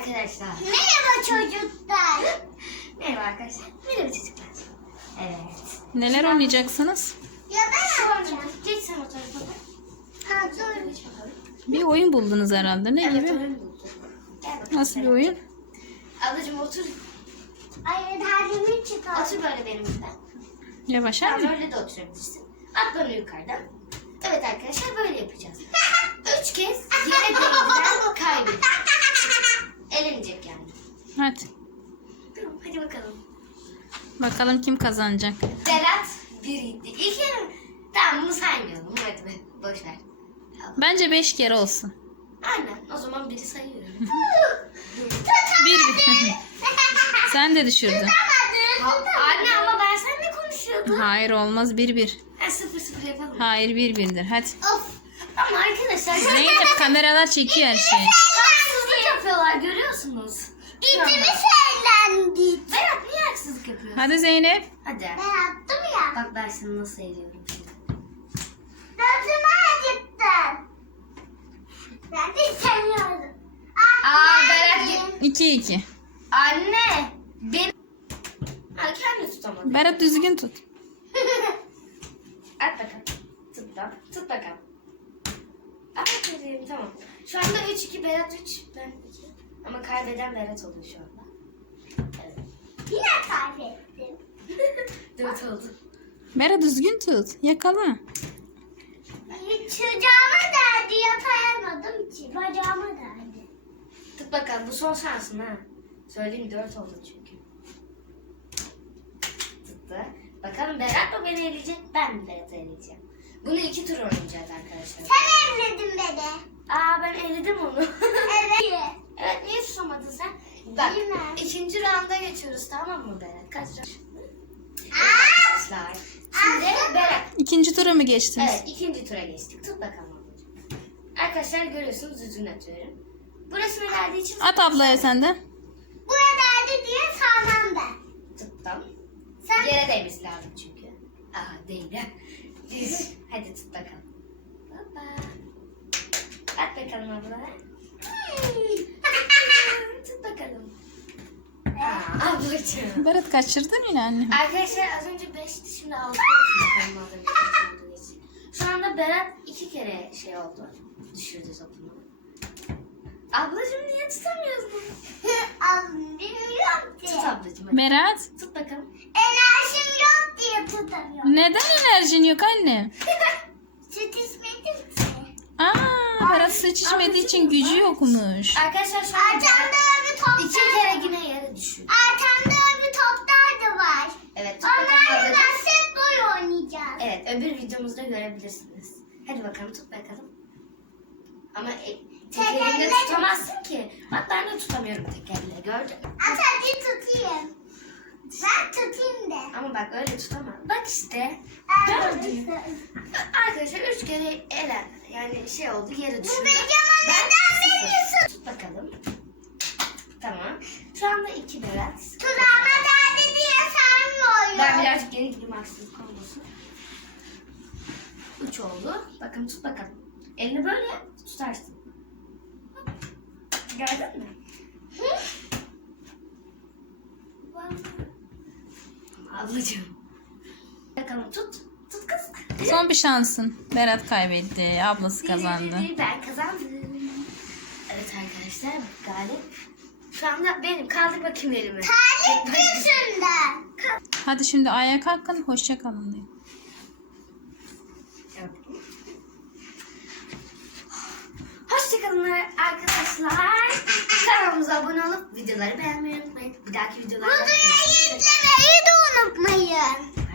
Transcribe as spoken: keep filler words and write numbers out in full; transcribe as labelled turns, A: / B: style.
A: arkadaşlar.
B: Merhaba çocuklar.
A: Merhaba arkadaşlar. Merhaba çocuklar. Evet.
C: Neler oynayacaksınız?
B: Ya ben alacağım.
A: Geç sen o tarafa bak.
B: Ha dur.
A: Geç bakalım.
C: Bir oyun buldunuz herhalde. Ne
A: Evet,
C: gibi?
A: oyun bulduk. Gel bakalım.
C: Nasıl bir oyun?
A: Ablacığım otur.
B: Ay terliğimi çıkar.
A: Otur böyle benimle.
C: Yavaşar
A: Tamam
C: mı?
A: öyle de oturabilirsin. At bana yukarıdan. Evet arkadaşlar böyle yapacağız. Üç kez yere değdiren kaybeder. Elenecek yani.
C: Hadi.
A: Tamam hadi bakalım.
C: Bakalım kim kazanacak.
A: Berat biriydi. İlk yarım. Tamam bunu saymayalım. Hadi be. Boş ver.
C: Bence beş kere olsun.
A: Aynen. O zaman biri sayıyorum.
C: Bir. Sen de düşürdün.
A: Ha, anne ama ben seninle konuşuyordum.
C: Hayır olmaz. Bir bir.
A: Ha, sıfır sıfır yapalım.
C: Hayır bir birdir. Hadi.
A: Of. Ama arkadaşlar.
C: Zeynep kameralar çekiyor her şeyi.
A: Haksızlık yapıyorlar görüyorsunuz.
B: Gittimi söylendik.
A: Berat niye haksızlık yapıyorsun?
C: Hadi Zeynep.
A: Hadi.
B: Ben attım ya.
A: Bak ben seni nasıl eğiliyorum şimdi.
B: Gözümü acıttın. Ben de seviyorum.
A: Aa Berat git.
C: iki iki.
A: Anne. Ben... Ha kendi tutamadım.
C: Berat düzgün tut.
A: At bakalım. Tut da. Tut bakalım. Aferin tamam. Şu anda üç iki Berat üç. Ben iki. Ama kaybeden Berat oluyor şu anda. Evet.
B: Yine kaybettim.
A: dört oldu.
C: Berat düzgün tut. Yakala.
B: Çocağıma derdi yatayamadım ki. Bacağıma derdi.
A: Tut bakalım bu son şansın ha. Söyleyeyim dört oldu çünkü. Tuttu. Bakalım Berat mı beni eleyecek? Ben mi Berat'ı eleyeceğim? Bunu iki tur oynayacağız arkadaşlar.
B: Sen evledin beni.
A: Aa ben eledim onu.
B: Evet.
A: Evet niye susamadın sen? Bak
B: Bilmem.
A: ikinci rounda geçiyoruz tamam mı Berat? Kaç round?
B: Aa!
A: Arkadaşlar. Şimdi Berat.
C: İkinci tura mı geçtiniz?
A: Evet ikinci tura geçtik. Tut bakalım ablacığım. Arkadaşlar görüyorsunuz düzgün atıyorum. Burası geldiği için
C: At ablaya sen de.
B: Buraya derdi diye sağlam ben.
A: tuttum.
B: Sen
A: Yere değmesi lazım çünkü. Aa değil de. Düz. Hadi tut bakalım. Baba. At bakalım ablaya. Tut bakalım. Aa, ablacığım.
C: Berat kaçırdın yine anne.
A: Arkadaşlar az önce beşti şimdi altı olsun bakalım az önce kaç olduğu için. Şu anda Berat iki kere şey oldu. Düşürdü topunu. Ablacığım niye tutamıyorsun?
B: Al, bilmiyorum ki.
A: Tut ablacığım hadi.
C: Berat.
A: Tut bakalım.
B: Enerjim yok diye tutamıyorum.
C: Neden enerjin yok anne?
B: Süt içmedim ki.
C: Aa, Berat süt içmediği için gücü yokmuş.
A: Arkadaşlar şu anda
B: Arkamda öbür toplar.
A: iki kere yine yere düşüyor.
B: Arkamda öbür toplar da var.
A: Evet tut
B: Onlarla
A: bakalım ablacığım.
B: basketbol oynayacağız.
A: Evet öbür videomuzda görebilirsiniz. Hadi bakalım tut bakalım. Ama e, tek
B: Tek
A: elinde
B: elle-
A: tutamazsın ki. Bak ben de tutamıyorum tek elle gördün mü?
B: At hadi tutayım. Ben tutayım de.
A: Ama bak öyle tutamam. Bak işte.
B: Gördün.
A: Arkadaşlar üç kere ele yani şey oldu yere düşürdü.
B: Bu Becaman
A: Ben
B: neden
A: sıfır.
B: beni
A: Tut bakalım. Tamam. Şu anda iki Berat.
B: Turama derdi diye sarmıyor.
A: Ben birazcık geri gideyim haksızlık olmasın. Üç oldu. Bakın tut bakalım. Elini böyle tutarsın. Gördün mü? Ablacığım. Bakalım tut. Tut kız.
C: Son bir şansın. Berat kaybetti. Ablası kazandı.
A: Ben kazandım. Evet arkadaşlar galip. Şu anda benim. Kaldır bakayım elimi.
B: Terlik yüzünden.
C: Hadi şimdi ayağa kalkın. Hoşça kalın diye.
A: Hoşçakalın arkadaşlar. Kanalımıza abone olup videoları beğenmeyi unutmayın. Bir dahaki videolarda
B: Videoyu izlemeyi de unutmayın.